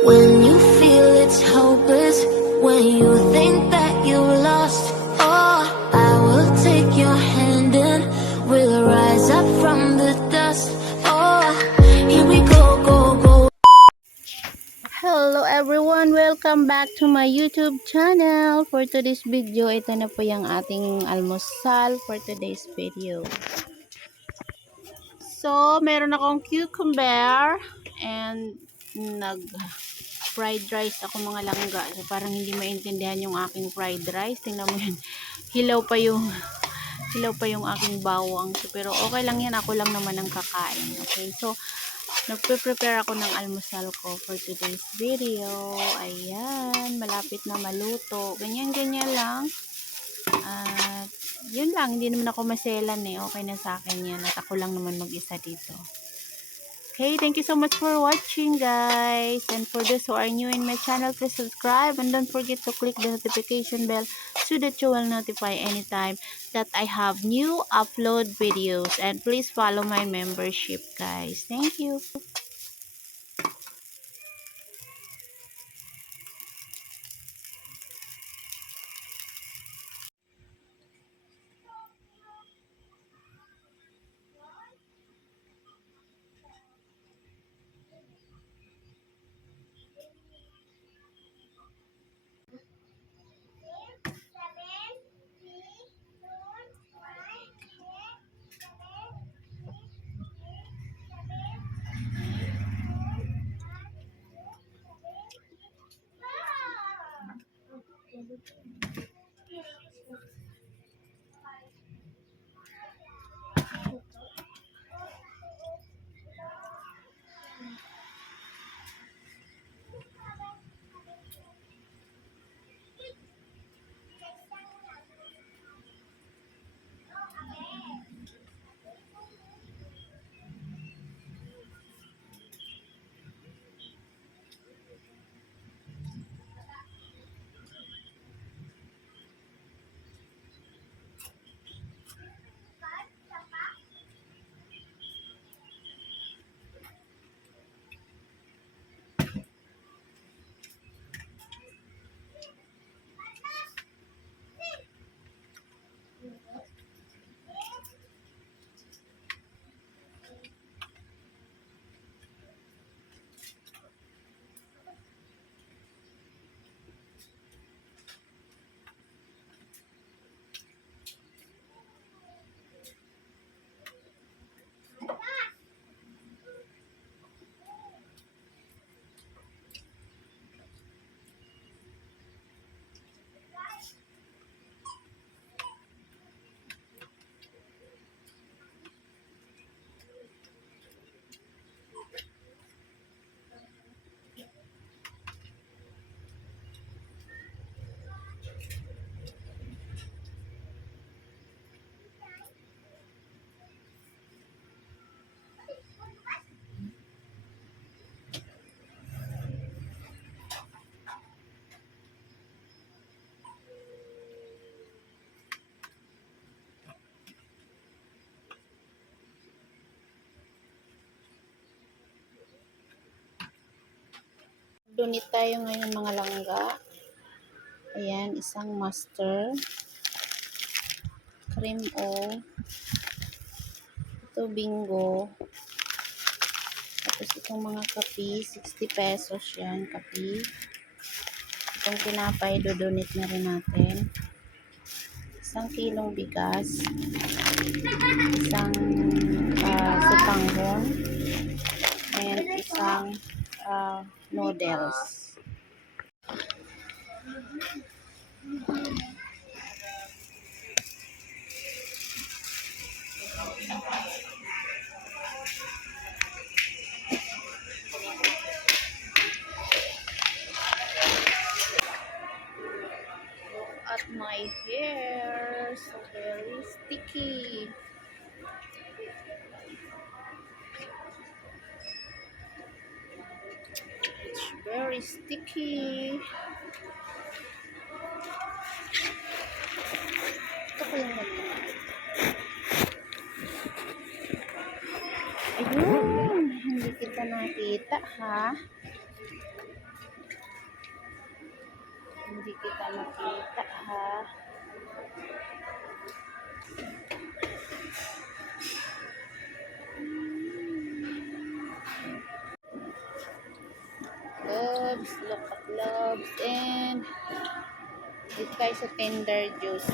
When you feel it's hopeless, when you think that you lost, oh, I will take your hand and we'll rise up from the dust. Oh, here we go, go, go. Hello everyone! Welcome back to my YouTube channel. For today's video, ito na po yung ating almusal for today's video. So, meron akong cucumber and fried rice ako mga langga. So, parang hindi maintindihan yung aking fried rice. Tingnan mo yan. Hilaw pa yung aking bawang. So, pero okay lang yan. Ako lang naman ang kakain. Okay, so nagpe-prepare ako ng almusal ko for today's video. Ayan, malapit na maluto. Ganyan-ganyan lang. At yun lang, hindi naman ako maselan eh. Okay na sa akin yan. At ako lang naman mag-isa dito. Okay, thank you so much for watching, guys. And for those who are new in my channel, please subscribe. And don't forget to click the notification bell so that you will notify anytime that I have new upload videos. And please follow my membership, guys. Thank you. Dunit tayo ngayon mga langga. Ayan, isang master. Cream o. Ito bingo. Tapos itong mga kapi, 60 pesos yan, kapi. Itong tinapay, dodonit na rin natin. Isang kilong bigas. Isang sutanghon. And isang noodles. At my hair, so very sticky. It's very sticky. Ito ko yung ayun, hindi kita nakita ha. Hindi kita makita ha. Loves, look at loves, and dito tayo sa tender juice.